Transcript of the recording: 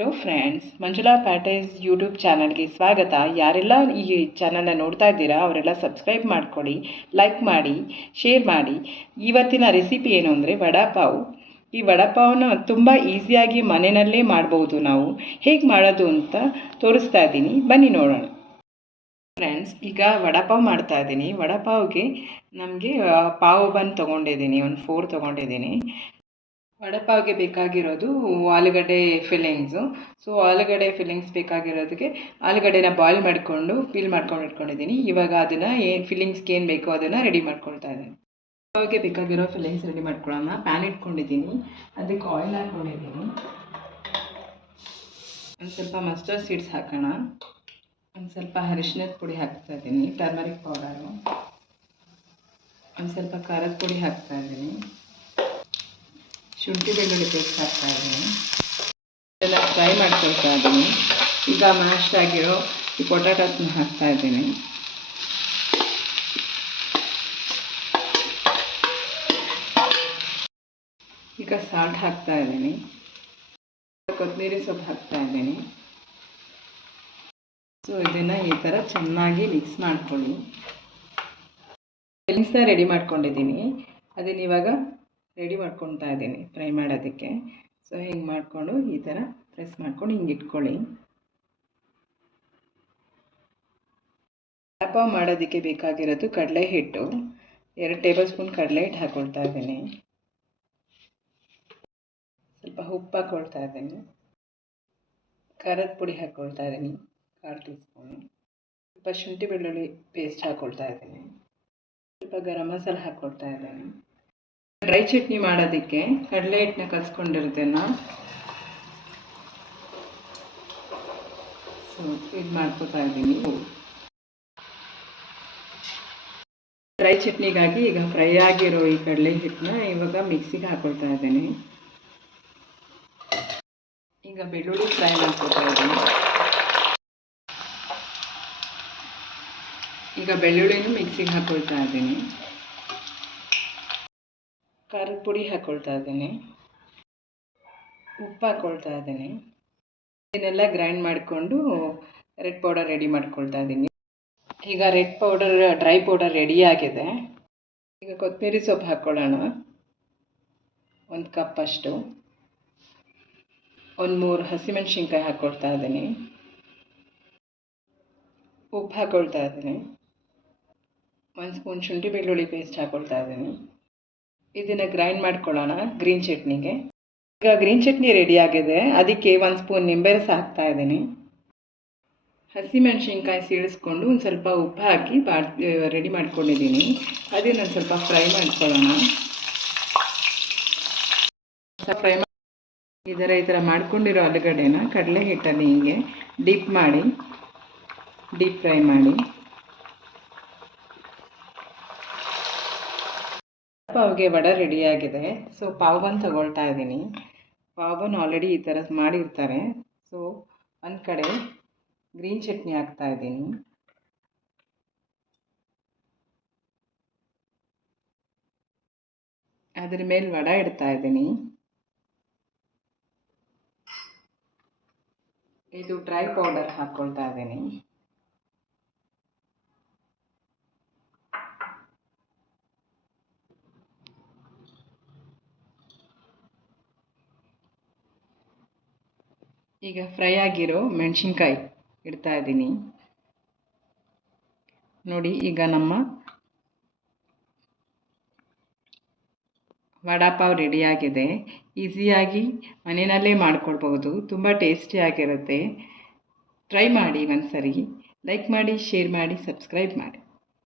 Hello friends, Manjula ಪ್ಯಾಟೇಸ್ YouTube ಚಾನಲ್ಗೆ ಸ್ವಾಗತ. ಯಾರೆಲ್ಲ ಈ ಚಾನಲ್ನ ನೋಡ್ತಾ ಇದ್ದೀರಾ ಅವರೆಲ್ಲ ಸಬ್ಸ್ಕ್ರೈಬ್ ಮಾಡ್ಕೊಳ್ಳಿ, ಲೈಕ್ ಮಾಡಿ, ಶೇರ್ ಮಾಡಿ. ಇವತ್ತಿನ ರೆಸಿಪಿ ಏನು ಅಂದರೆ ವಡಾಪಾವ್. ಈ ವಡಾಪಾವನ್ನ ತುಂಬ ಈಸಿಯಾಗಿ ಮನೆಯಲ್ಲೇ ಮಾಡ್ಬೋದು. ನಾವು ಹೇಗೆ ಮಾಡೋದು ಅಂತ ತೋರಿಸ್ತಾ ಇದ್ದೀನಿ, ಬನ್ನಿ ನೋಡೋಣ. ಫ್ರೆಂಡ್ಸ್, ಈಗ ವಡಾಪಾವ್ ಮಾಡ್ತಾ ಇದ್ದೀನಿ. ವಡಾಪಾವ್ಗೆ ನಮಗೆ ಪಾವ್ ಬನ್ ತೊಗೊಂಡಿದ್ದೀನಿ, ಒಂದು 4 ತೊಗೊಂಡಿದ್ದೀನಿ. ವಡಪಾವ್ಗೆ ಬೇಕಾಗಿರೋದು ಆಲೂಗಡ್ಡೆ ಫಿಲ್ಲಿಂಗ್ಸು. ಸೊ ಆಲೂಗಡ್ಡೆ ಫಿಲ್ಲಿಂಗ್ಸ್ ಬೇಕಾಗಿರೋದಕ್ಕೆ ಆಲೂಗಡ್ಡೆನ ಬಾಯ್ಲ್ ಮಾಡಿಕೊಂಡು ಪೀಲ್ ಮಾಡ್ಕೊಂಡು ಇಟ್ಕೊಂಡಿದ್ದೀನಿ. ಇವಾಗ ಅದನ್ನು ಫಿಲ್ಲಿಂಗ್ಸ್ಗೆ ಏನು ಬೇಕೋ ಅದನ್ನು ರೆಡಿ ಮಾಡ್ಕೊಳ್ತಾ ಇದ್ದೀನಿ. ವಡಪಾವ್ಗೆ ಬೇಕಾಗಿರೋ ಫಿಲ್ಲಿಂಗ್ಸ್ ರೆಡಿ ಮಾಡ್ಕೊಳ್ಳೋಣ. ಪ್ಯಾನ್ ಇಟ್ಕೊಂಡಿದ್ದೀನಿ, ಅದಕ್ಕೆ ಆಯಿಲ್ ಹಾಕ್ಕೊಂಡಿದ್ದೀನಿ. ಒಂದು ಸ್ವಲ್ಪ ಮಸ್ಟರ್ಡ್ ಸೀಡ್ಸ್ ಹಾಕೋಣ. ಒಂದು ಸ್ವಲ್ಪ ಅರಿಶಿನದ ಪುಡಿ ಹಾಕ್ತಾ ಇದ್ದೀನಿ, ಟರ್ಮರಿಕ್ ಪೌಡರು. ಒಂದು ಸ್ವಲ್ಪ ಖಾರದ ಪುಡಿ ಹಾಕ್ತಾ ಇದ್ದೀನಿ, ಶುಂಠಿ ಬೆಳ್ಳುಳ್ಳಿ ಪೇಸ್ಟ್ ಹಾಕ್ತಾ ಇದ್ದೀನಿ. ಎಲ್ಲ ಫ್ರೈ ಮಾಡ್ಕೊಳ್ತಾ ಇದ್ದೀನಿ. ಈಗ ಮ್ಯಾಶ್ ಆಗಿರೋ ಈ ಪೊಟ್ಯಾಟೋಸ್ನ ಹಾಕ್ತಾ ಇದ್ದೀನಿ. ಈಗ ಸಾಲ್ಟ್ ಹಾಕ್ತಾ ಇದ್ದೀನಿ, ಕೊತ್ತಂಬರಿ ಸೊಪ್ಪು ಹಾಕ್ತಾ ಇದ್ದೀನಿ. ಸೊ ಇದನ್ನು ಈ ಥರ ಚೆನ್ನಾಗಿ ಮಿಕ್ಸ್ ಮಾಡ್ಕೊಳ್ಳಿ. ಫಿಲ್ಲಿಂಗ್ಸ್ನ ರೆಡಿ ಮಾಡ್ಕೊಂಡಿದ್ದೀನಿ, ಅದನ್ನು ಇವಾಗ ರೆಡಿ ಮಾಡ್ಕೊತಾ ಇದ್ದೀನಿ ಫ್ರೈ ಮಾಡೋದಕ್ಕೆ. ಸೊ ಹಿಂಗೆ ಮಾಡಿಕೊಂಡು ಈ ಥರ ಪ್ರೆಸ್ ಮಾಡ್ಕೊಂಡು ಹಿಂಗೆ ಇಟ್ಕೊಳ್ಳಿ. ವಡಾಪಾವ್ ಮಾಡೋದಕ್ಕೆ ಬೇಕಾಗಿರೋದು ಕಡಲೆ ಹಿಟ್ಟು. 2 ಟೇಬಲ್ ಸ್ಪೂನ್ ಕಡಲೆ ಹಿಟ್ಟು ಹಾಕ್ಕೊಳ್ತಾ ಇದ್ದೀನಿ. ಸ್ವಲ್ಪ ಉಪ್ಪು ಹಾಕ್ಕೊಳ್ತಾ ಇದ್ದೀನಿ. ಖಾರದ ಪುಡಿ ಹಾಕ್ಕೊಳ್ತಾ ಇದ್ದೀನಿ, 1/4 ಟೀ ಸ್ಪೂನು. ಸ್ವಲ್ಪ ಶುಂಠಿ ಬೆಳ್ಳುಳ್ಳಿ ಪೇಸ್ಟ್ ಹಾಕ್ಕೊಳ್ತಾ ಇದ್ದೀನಿ. ಸ್ವಲ್ಪ ಗರಂ ಮಸಾಲ ಹಾಕ್ಕೊಳ್ತಾ ಇದ್ದೀನಿ. ಡ್ರೈ ಚಟ್ನಿ ಮಾಡೋದಕ್ಕೆ ಕಡಲೆ ಹಿಟ್ಟನ್ನ ಕಲಿಸ್ಕೊಂಡಿರೋದನ್ನು ಇದು ಮಾಡ್ಕೊತಾ ಇದ್ದೀನಿ. ಡ್ರೈ ಚಟ್ನಿಗಾಗಿ ಈಗ ಫ್ರೈ ಆಗಿರೋ ಈ ಕಡಲೆ ಹಿಟ್ಟನ್ನ ಇವಾಗ ಮಿಕ್ಸಿಗೆ ಹಾಕ್ಕೊಳ್ತಾ ಇದ್ದೀನಿ. ಈಗ ಬೆಳ್ಳುಳ್ಳಿ ಫ್ರೈ ಮಾಡ್ಕೊತಾ ಇದ್ದೀನಿ. ಈಗ ಬೆಳ್ಳುಳ್ಳಿನೂ ಮಿಕ್ಸಿಗೆ ಹಾಕ್ಕೊಳ್ತಾ ಇದ್ದೀನಿ. ಖಾರದ ಪುಡಿ ಹಾಕ್ಕೊಳ್ತಾ ಇದ್ದೀನಿ, ಉಪ್ಪು ಹಾಕ್ಕೊಳ್ತಾ ಇದ್ದೀನಿ. ಇದನ್ನೆಲ್ಲ ಗ್ರೈಂಡ್ ಮಾಡಿಕೊಂಡು ರೆಡ್ ಪೌಡರ್ ರೆಡಿ ಮಾಡ್ಕೊಳ್ತಾ ಇದ್ದೀನಿ. ಈಗ ರೆಡ್ ಪೌಡರ್ ಡ್ರೈ ಪೌಡರ್ ರೆಡಿಯಾಗಿದೆ. ಈಗ ಕೊತ್ತಂಬರಿ ಸೊಪ್ಪು ಹಾಕ್ಕೊಳ್ಳೋಣ, 1 ಕಪ್ ಅಷ್ಟು. ಒಂದು 3 ಹಸಿಮೆಣಸಿನ್ಕಾಯಿ ಹಾಕ್ಕೊಳ್ತಾ ಇದ್ದೀನಿ. ಉಪ್ಪು ಹಾಕ್ಕೊಳ್ತಾ ಇದ್ದೀನಿ. 1 ಸ್ಪೂನ್ ಶುಂಠಿ ಬೆಳ್ಳುಳ್ಳಿ ಪೇಸ್ಟ್ ಹಾಕ್ಕೊಳ್ತಾ ಇದ್ದೀನಿ. ಇದನ್ನು ಗ್ರೈಂಡ್ ಮಾಡ್ಕೊಳ್ಳೋಣ ಗ್ರೀನ್ ಚಟ್ನಿಗೆ. ಈಗ ಗ್ರೀನ್ ಚಟ್ನಿ ರೆಡಿಯಾಗಿದೆ, ಅದಕ್ಕೆ 1 ಸ್ಪೂನ್ ನಿಂಬೆ ರಸ ಹಾಕ್ತಾ ಇದ್ದೀನಿ. ಹಸಿಮೆಣಸಿನ್ಕಾಯಿ ಸೀಳಿಸ್ಕೊಂಡು ಒಂದು ಸ್ವಲ್ಪ ಉಪ್ಪು ಹಾಕಿ ರೆಡಿ ಮಾಡ್ಕೊಂಡಿದ್ದೀನಿ. ಅದನ್ನು ಒಂದು ಸ್ವಲ್ಪ ಫ್ರೈ ಮಾಡ್ಕೊಳ್ಳೋಣ. ಈ ಥರ ಮಾಡ್ಕೊಂಡಿರೋ ಆಲೂಗಡ್ಡೆನ ಕಡಲೆ ಹಿಟ್ಟಲ್ಲಿ ಹೀಗೆ ಡೀಪ್ ಫ್ರೈ ಮಾಡಿ. ಪಾವ್ಗೆ ವಡೆ ರೆಡಿಯಾಗಿದೆ. ಸೊ ಪಾವ್ ಬನ್ ತೊಗೊಳ್ತಾ ಇದ್ದೀನಿ. ಪಾವ್ ಬನ್ ಆಲ್ರೆಡಿ ಈ ಥರ ಮಾಡಿರ್ತಾರೆ. ಸೊ ಒಂದು ಕಡೆ ಗ್ರೀನ್ ಚಟ್ನಿ ಹಾಕ್ತಾ ಇದ್ದೀನಿ. ಅದ್ರ ಮೇಲೆ ವಡೆ ಇಡ್ತಾ ಇದ್ದೀನಿ. ಇದು ಡ್ರೈ ಪೌಡರ್ ಹಾಕ್ಕೊಳ್ತಾ ಇದ್ದೀನಿ. ಈಗ ಫ್ರೈ ಆಗಿರೋ ಮೆಣಸಿನ್ಕಾಯಿ ಇಡ್ತಾ ಇದ್ದೀನಿ. ನೋಡಿ, ಈಗ ನಮ್ಮ ವಡಾಪಾವ್ ರೆಡಿಯಾಗಿದೆ. ಈಸಿಯಾಗಿ ಮನೆಯಲ್ಲೇ ಮಾಡ್ಕೊಳ್ಬಹುದು, ತುಂಬ ಟೇಸ್ಟಿಯಾಗಿರುತ್ತೆ. ಟ್ರೈ ಮಾಡಿ ಒಂದು ಸರಿ. ಲೈಕ್ ಮಾಡಿ, ಶೇರ್ ಮಾಡಿ, ಸಬ್ಸ್ಕ್ರೈಬ್ ಮಾಡಿ.